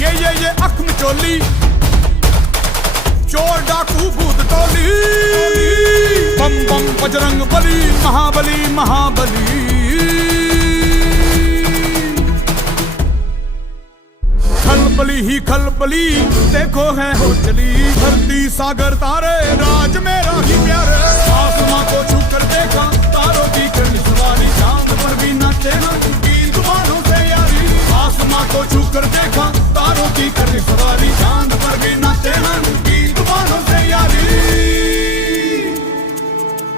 ये अख मिचोली, चोर डाकू भूत टोली, बम बम बजरंग बली, महाबली महाबली। खलबली ही खलबली, देखो है हो चली, धरती सागर तारे, राज मेरा ही प्यारे। आसमां को छू कर देखा, तारों की करनी सवारी, चांद पर भी नाचे ना